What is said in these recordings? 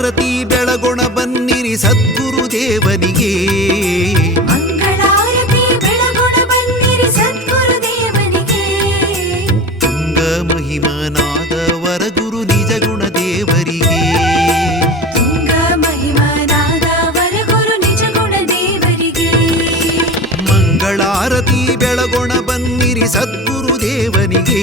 ಮಂಗಳಾರತಿ ಬೆಳಗೊಣ ಬನ್ನಿರಿ ಸದ್ಗುರು ದೇವನಿಗೆ. ತುಂಗ ಮಹಿಮನಾದ ವರಗುರು ನಿಜ ದೇವರಿಗೆ. ತುಂಗ ಮಹಿಮನಾದ ವರಗುರು ನಿಜ ಗುಣ ದೇವರಿಗೆ. ಮಂಗಳಾರತಿ ಬೆಳಗೊಣ ಬನ್ನಿರಿ ಸದ್ಗುರು ದೇವನಿಗೆ.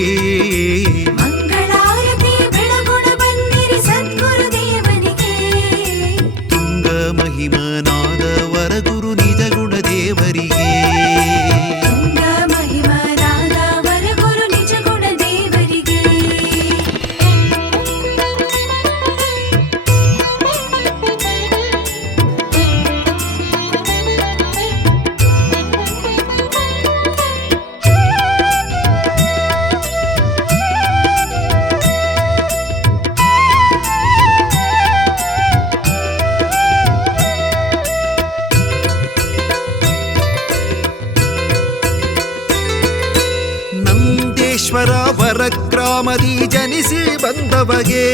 ವರಗ್ರಾಮದಿ ಜನಿಸಿ ಬಂದವಗೆ.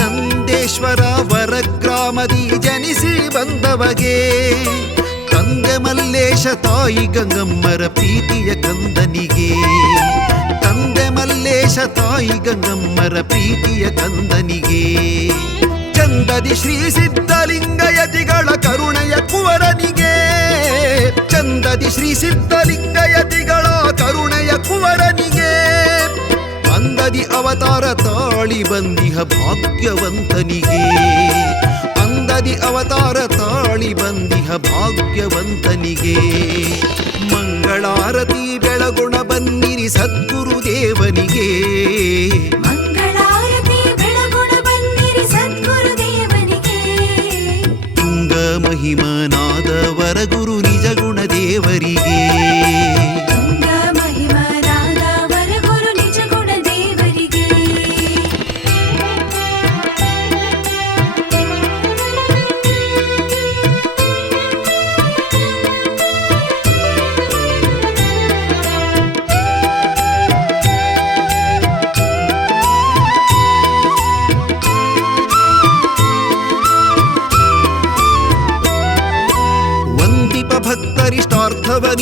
ನಂದೇಶ್ವರ ವರಗ್ರಾಮದಿ ಜನಿಸಿ ಬಂದವಗೆ. ತಂದೆ ಮಲ್ಲೇಶ ತಾಯಿ ಗಂಗಮ್ಮರ ಪ್ರೀತಿಯ ಕಂದನಿಗೆ ತಂದೆ ಮಲ್ಲೇಶ ತಾಯಿ ಗಂಗಮ್ಮರ ಪ್ರೀತಿಯ ಕಂದನಿಗೆ ಚಂದದಿ ಶ್ರೀ ಸಿದ್ಧಲಿಂಗಯತಿಗಳ ಕರುಣೆಯ ಕುವರನಿಗೆ. ಚಂದದಿ ಶ್ರೀ ಸಿದ್ಧಲಿಂಗಯತಿಗಳ ಕರುಣೆಯ ಕುವರನಿಗೆ. ಅಂದದಿ ಅವತಾರ ತಾಳಿ ಬಂದಿಹ ಭಾಗ್ಯವಂತನಿಗೆ. ಅಂದದಿ ಅವತಾರ ತಾಳಿ ಬಂದಿಹ ಭಾಗ್ಯವಂತನಿಗೆ. ಮಂಗಳಾರತಿ ಬೆಳಗುಣ ಬಂದಿರಿ ಸದ್ಗುರು ದೇವನಿಗೆ ಮಂಗಳಾರತಿ ಬೆಳಗುಣ ಬನ್ನಿರಿ ಸದ್ಗುರು ದೇವನಿಗೆ ತುಂಗ ಮಹಿಮನಾದ ವರಗುರು ನಿಜಗುಣ ದೇವರಿಗೆ.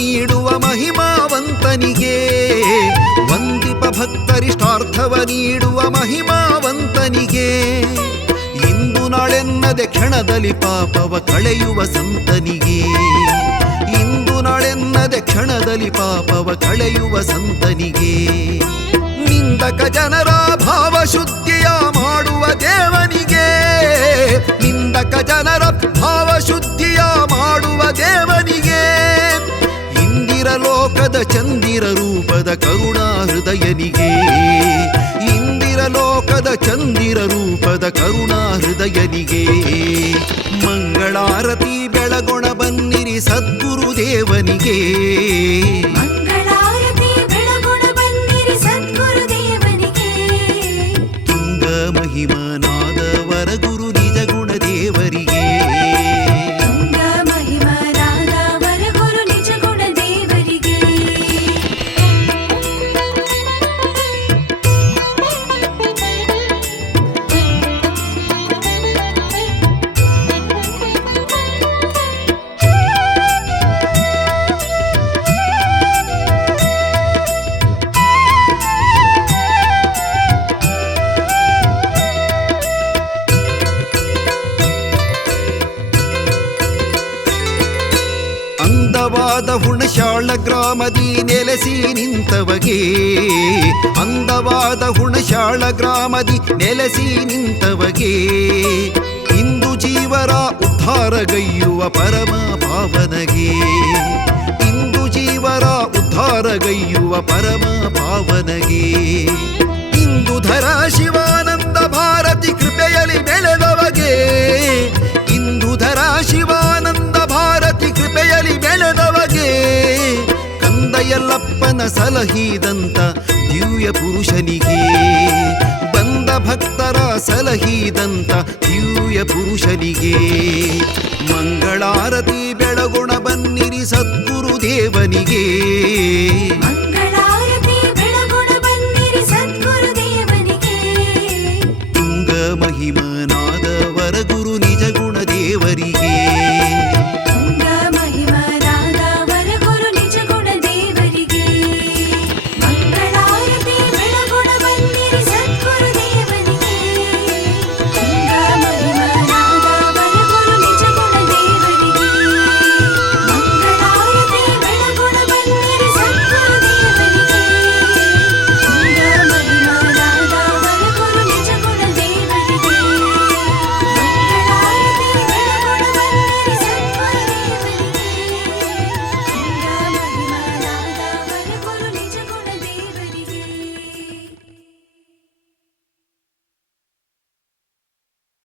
ನೀಡುವ ಮಹಿಮಾವಂತನಿಗೆ. ವಂದಿಪ ಭಕ್ತರಿಷ್ಟಾರ್ಥವ ನೀಡುವ ಮಹಿಮಾವಂತನಿಗೆ. ಇಂದು ನಾಳೆನ್ನದೆ ಕ್ಷಣದಲ್ಲಿ ಪಾಪವ ಕಳೆಯುವ ಸಂತನಿಗೆ. ಇಂದು ನಾಳೆನ್ನದೆ ಕ್ಷಣದಲ್ಲಿ ಪಾಪವ ಕಳೆಯುವ ಸಂತನಿಗೆ. ನಿಂದಕ ಜನರ ಭಾವ ಶುದ್ಧಿಯ ಮಾಡುವ ದೇವನಿಗೆ ಲೋಕದ ಚಂದಿರ ರೂಪದ ಕರುಣಾ ಹೃದಯನಿಗೆ ಇಂದಿರ ಲೋಕದ ಚಂದಿರ ರೂಪದ ಕರುಣಾ ಹೃದಯನಿಗೆ ಮಂಗಳಾರತಿ ಬೆಳಗೊಣ ಬನ್ನಿರಿ ಸದ್ಗುರು ಅಂದವಾದ ಹುಣಶಾಳ ಗ್ರಾಮದಿ ನೆಲೆಸಿ ನಿಂತವಗೆ. ಅಂದವಾದ ಹುಣಶಾಳ ಗ್ರಾಮದಿ ನೆಲೆಸಿ ನಿಂತವಗೆ. ಇಂದು ಜೀವರ ಉದ್ಧಾರಗೈಯುವ ಪರಮ ಪಾವನಗೆ ಇಂದು ಜೀವರ ಉದ್ಧಾರಗೈಯುವ ಪರಮ ಪಾವನಗೆ ಇಂದು ಧರ ಶಿವಾನಂದ ಭಾರತಿ ಕೃಪೆಯಲ್ಲಿ ಬೆಳೆದವಗೆ. ಸಲಹಿದಂತ ದಿವ್ಯ ಪುರುಷನಿಗೆ. ಬಂದ ಭಕ್ತರ ಸಲಹಿದಂತ ದಿವ್ಯ ಪುರುಷನಿಗೆ. ಮಂಗಳಾರತಿ ಬೆಳಗುಣ ಬನ್ನಿರಿ ಸದ್ಗುರು ದೇವನಿಗೆ. ತುಂಗ ಮಹಿಮನ